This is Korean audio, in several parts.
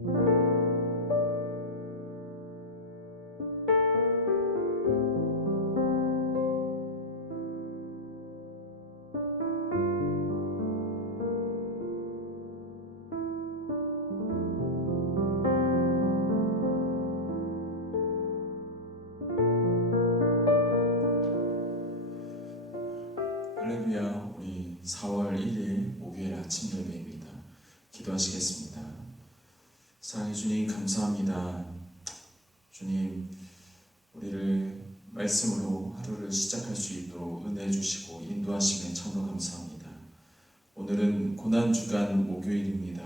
할렐루야. 우리 4월 1일 목요일 아침 예배입니다. 기도하시겠습니다. 사랑해 주님, 감사합니다. 주님, 우리를 말씀으로 하루를 시작할 수 있도록 은혜 주시고 인도하심에 참으로 감사합니다. 오늘은 고난주간 목요일입니다.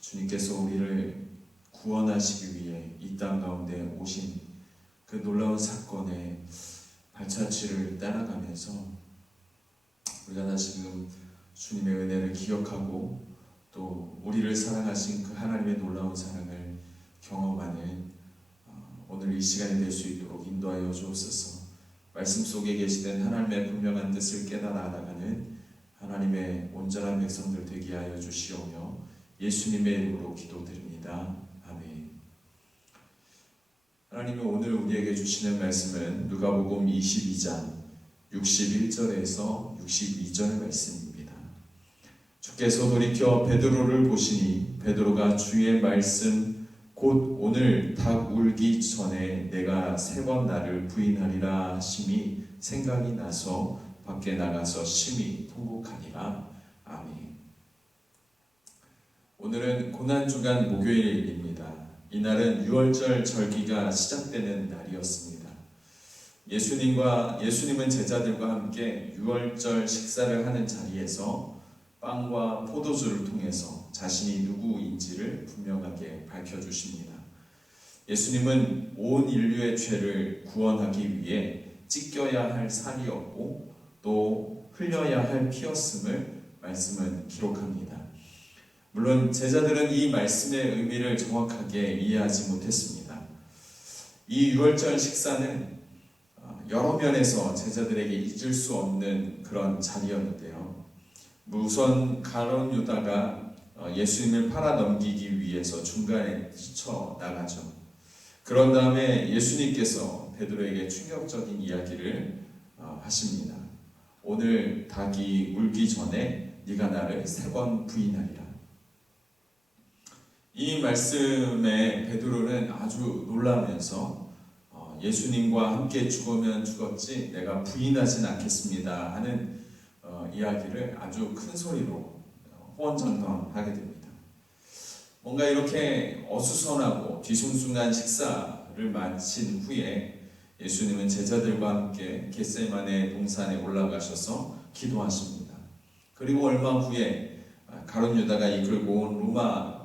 주님께서 우리를 구원하시기 위해 이 땅 가운데 오신 그 놀라운 사건의 발자취를 따라가면서 우리가 다시금 주님의 은혜를 기억하고 또 우리를 사랑하신 그 하나님의 놀라운 사랑을 경험하는 오늘 이 시간이 될 수 있도록 인도하여 주옵소서. 말씀 속에 계시된 하나님의 분명한 뜻을 깨달아 나가는 하나님의 온전한 백성들 되게 하여 주시오며 예수님의 이름으로 기도드립니다. 아멘. 하나님이 오늘 우리에게 주시는 말씀은 누가복음 22장 61절에서 62절 말씀입니다. 주께서 돌이켜 베드로를 보시니 베드로가 주의 말씀 곧 오늘 닭 울기 전에 내가 3번 나를 부인하리라 하심이 생각이 나서 밖에 나가서 심히 통곡하니라. 아멘. 오늘은 고난주간 목요일입니다. 이날은 유월절 절기가 시작되는 날이었습니다. 예수님은 제자들과 함께 유월절 식사를 하는 자리에서 빵과 포도주를 통해서 자신이 누구인지를 분명하게 밝혀주십니다. 예수님은 온 인류의 죄를 구원하기 위해 찢겨야 할 살이었고 또 흘려야 할 피였음을 말씀은 기록합니다. 물론 제자들은 이 말씀의 의미를 정확하게 이해하지 못했습니다. 이 유월절 식사는 여러 면에서 제자들에게 잊을 수 없는 그런 자리였는데요. 우선 가룟 유다가 예수님을 팔아 넘기기 위해서 중간에 뛰쳐나가죠. 그런 다음에 예수님께서 베드로에게 충격적인 이야기를 하십니다. 오늘 닭이 울기 전에 네가 나를 3번 부인하리라. 이 말씀에 베드로는 아주 놀라면서 예수님과 함께 죽으면 죽었지 내가 부인하진 않겠습니다 하는 이야기를 아주 큰 소리로 호언장담하게 됩니다. 뭔가 이렇게 어수선하고 뒤숭숭한 식사를 마친 후에 예수님은 제자들과 함께 겟세마네 동산에 올라가셔서 기도하십니다. 그리고 얼마 후에 가룟 유다가 이끌고 온 로마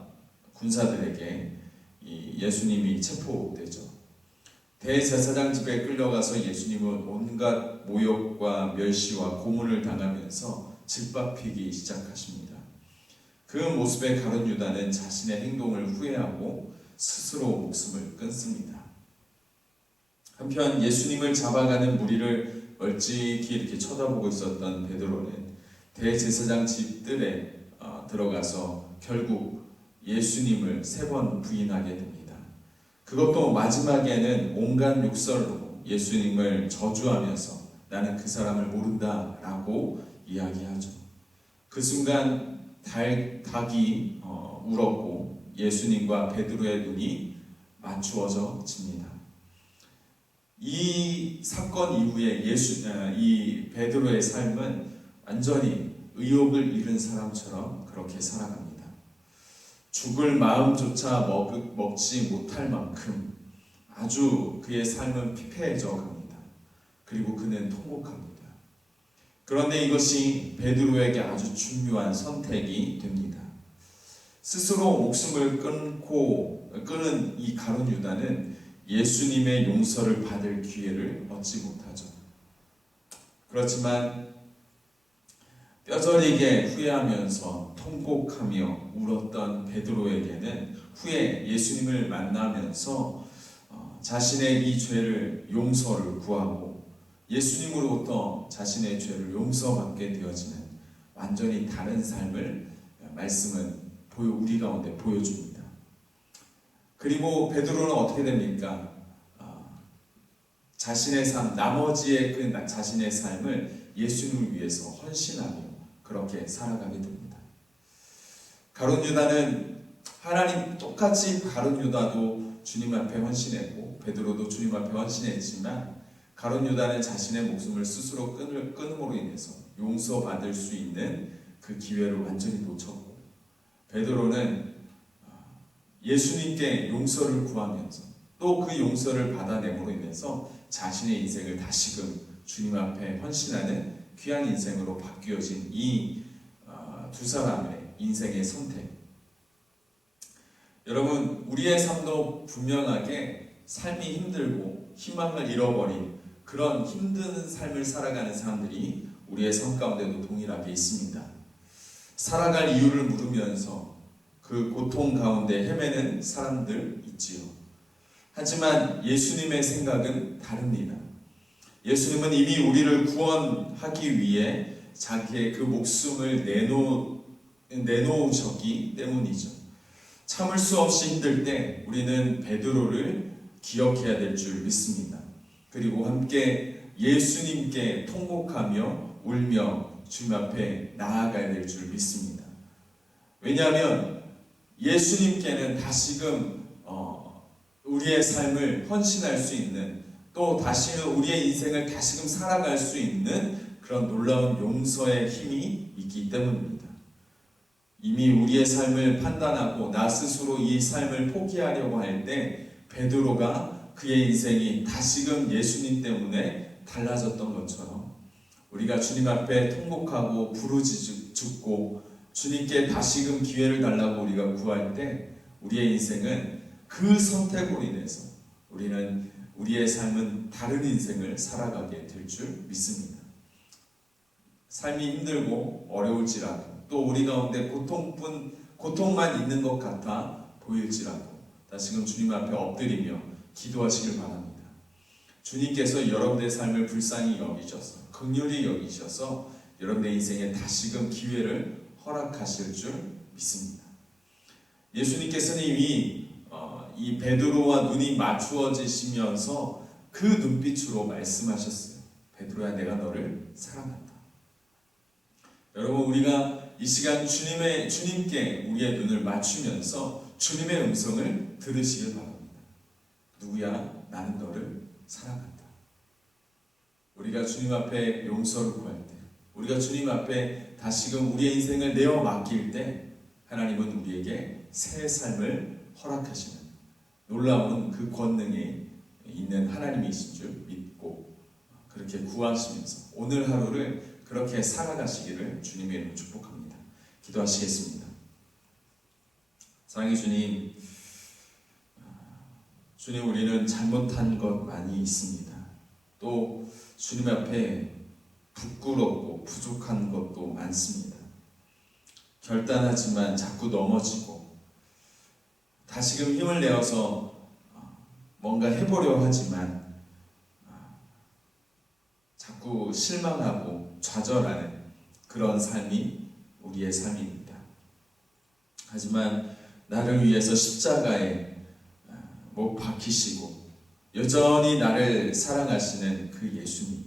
군사들에게 예수님이 체포되죠. 대제사장 집에 끌려가서 예수님은 온갖 모욕과 멸시와 고문을 당하면서 짓밟히기 시작하십니다. 그 모습에 가룟 유다는 자신의 행동을 후회하고 스스로 목숨을 끊습니다. 한편 예수님을 잡아가는 무리를 멀찍이 이렇게 쳐다보고 있었던 베드로는 대제사장 집들에 들어가서 결국 예수님을 3번 부인하게 됩니다. 그것도 마지막에는 온갖 욕설로 예수님을 저주하면서 나는 그 사람을 모른다 라고 이야기하죠. 그 순간 닭이 울었고 예수님과 베드로의 눈이 맞추어져 집니다. 이 사건 이후에 이 베드로의 삶은 완전히 의욕을 잃은 사람처럼 그렇게 살아갑니다. 죽을 마음조차 먹지 못할 만큼 아주 그의 삶은 피폐해져 갑니다. 그리고 그는 통곡합니다. 그런데 이것이 베드로에게 아주 중요한 선택이 됩니다. 스스로 목숨을 끊은 이 가룟 유다는 예수님의 용서를 받을 기회를 얻지 못하죠. 그렇지만 뼈저리게 후회하면서 통곡하며 울었던 베드로에게는 후에 예수님을 만나면서 자신의 이 죄를 용서를 구하고 예수님으로부터 자신의 죄를 용서받게 되어지는 완전히 다른 삶을 말씀은 우리 가운데 보여줍니다. 그리고 베드로는 어떻게 됩니까? 자신의 삶, 나머지의 그 자신의 삶을 예수님을 위해서 헌신하며 그렇게 살아가게 됩니다. 가룟 유다는 하나님 똑같이 가룟 유다도 주님 앞에 헌신했고 베드로도 주님 앞에 헌신했지만 가룟 유다는 자신의 목숨을 스스로 끊음으로 인해서 용서받을 수 있는 그 기회를 완전히 놓쳤고 베드로는 예수님께 용서를 구하면서 또 그 용서를 받아내므로 인해서 자신의 인생을 다시금 주님 앞에 헌신하는 귀한 인생으로 바뀌어진 이 두 사람의 인생의 선택. 여러분, 우리의 삶도 분명하게 삶이 힘들고 희망을 잃어버린 그런 힘든 삶을 살아가는 사람들이 우리의 삶 가운데도 동일하게 있습니다. 살아갈 이유를 물으면서 그 고통 가운데 헤매는 사람들 있지요. 하지만 예수님의 생각은 다릅니다. 예수님은 이미 우리를 구원하기 위해 자기의 그 목숨을 내놓으셨기 때문이죠. 참을 수 없이 힘들 때 우리는 베드로를 기억해야 될 줄 믿습니다. 그리고 함께 예수님께 통곡하며 울며 주님 앞에 나아가야 될 줄 믿습니다. 왜냐하면 예수님께는 다시금 우리의 삶을 헌신할 수 있는 또 다시는 우리의 인생을 다시금 살아갈 수 있는 그런 놀라운 용서의 힘이 있기 때문입니다. 이미 우리의 삶을 판단하고 나 스스로 이 삶을 포기하려고 할 때 베드로가 그의 인생이 다시금 예수님 때문에 달라졌던 것처럼 우리가 주님 앞에 통곡하고 부르짖고 주님께 다시금 기회를 달라고 우리가 구할 때 우리의 인생은 그 선택으로 인해서 우리는 우리의 삶은 다른 인생을 살아가게 될 줄 믿습니다. 삶이 힘들고 어려울지라도 또 우리 가운데 고통만 있는 것 같아 보일지라도 다시금 주님 앞에 엎드리며 기도하시길 바랍니다. 주님께서 여러분의 삶을 불쌍히 여기셔서 긍휼히 여기셔서 여러분의 인생에 다시금 기회를 허락하실 줄 믿습니다. 예수님께서는 이미 이 베드로와 눈이 맞추어지시면서 그 눈빛으로 말씀하셨어요. 베드로야, 내가 너를 사랑한다. 여러분, 우리가 이 시간 주님께 우리의 눈을 맞추면서 주님의 음성을 들으시길 바랍니다. 누구야? 나는 너를 사랑한다. 우리가 주님 앞에 용서를 구할 때, 우리가 주님 앞에 다시금 우리의 인생을 내어 맡길 때 하나님은 우리에게 새 삶을 허락하시는 놀라운 그 권능이 있는 하나님이신 줄 믿고 그렇게 구하시면서 오늘 하루를 그렇게 살아가시기를 주님의 이름으로 축복합니다. 기도하시겠습니다. 사랑의 주님, 주님, 우리는 잘못한 것 많이 있습니다. 또 주님 앞에 부끄럽고 부족한 것도 많습니다. 결단하지만 자꾸 넘어지고 다시금 힘을 내어서 뭔가 해보려 하지만 자꾸 실망하고 좌절하는 그런 삶이 우리의 삶입니다. 하지만 나를 위해서 십자가에 못 박히시고 여전히 나를 사랑하시는 그 예수님,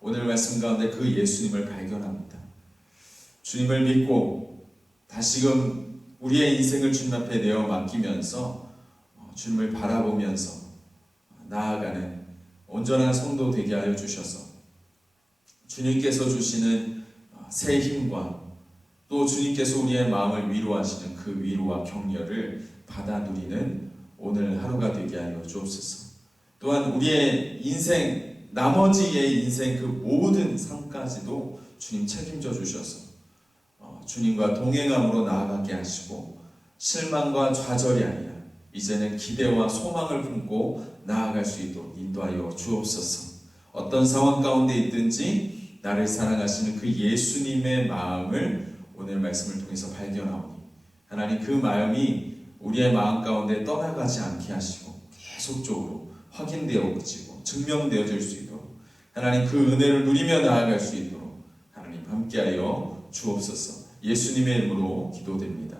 오늘 말씀 가운데 그 예수님을 발견합니다. 주님을 믿고 다시금 우리의 인생을 주님 앞에 내어 맡기면서 주님을 바라보면서 나아가는 온전한 성도 되게 하여 주셔서 주님께서 주시는 새 힘과 또 주님께서 우리의 마음을 위로하시는 그 위로와 격려를 받아 누리는 오늘 하루가 되게 하여 주옵소서. 또한 우리의 인생, 나머지의 인생 그 모든 삶까지도 주님 책임져 주셔서 주님과 동행함으로 나아가게 하시고 실망과 좌절이 아니라 이제는 기대와 소망을 품고 나아갈 수 있도록 인도하여 주옵소서. 어떤 상황 가운데 있든지 나를 사랑하시는 그 예수님의 마음을 오늘 말씀을 통해서 발견하오니 하나님, 그 마음이 우리의 마음 가운데 떠나가지 않게 하시고 계속적으로 확인되어지고 증명되어질 수 있도록 하나님, 그 은혜를 누리며 나아갈 수 있도록 하나님 함께하여 주옵소서. 예수님의 이름으로 기도됩니다.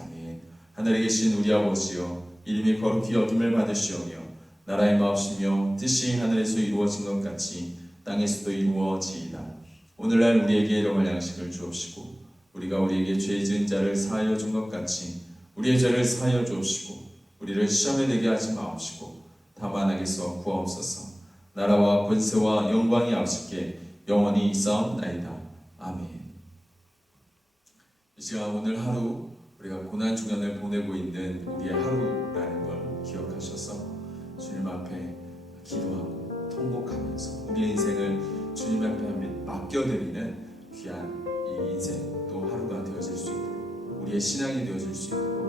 아멘. 하늘에 계신 우리 아버지여, 이름이 거룩히 여김을 받으시오며 나라의 마옵시며 뜻이 하늘에서 이루어진 것 같이 땅에서도 이루어지이다. 오늘날 우리에게 일용할 양식을 주옵시고 우리가 우리에게 죄 지은 자를 사하여 준 것 같이 우리의 죄를 사하여 주옵시고 우리를 시험에 들게 하지 마옵시고 다만 악에서 구하옵소서. 나라와 권세와 영광이 아버지께 영원히 있사옵나이다. 아멘. 이 시간 오늘 하루 우리가 고난 주간을 보내고 있는 우리의 하루라는 걸 기억하셔서 주님 앞에 기도하고 통곡하면서 우리의 인생을 주님 앞에 맡겨드리는 귀한 이 인생 또 하루가 되어질 수 있도록 우리의 신앙이 되어질 수 있도록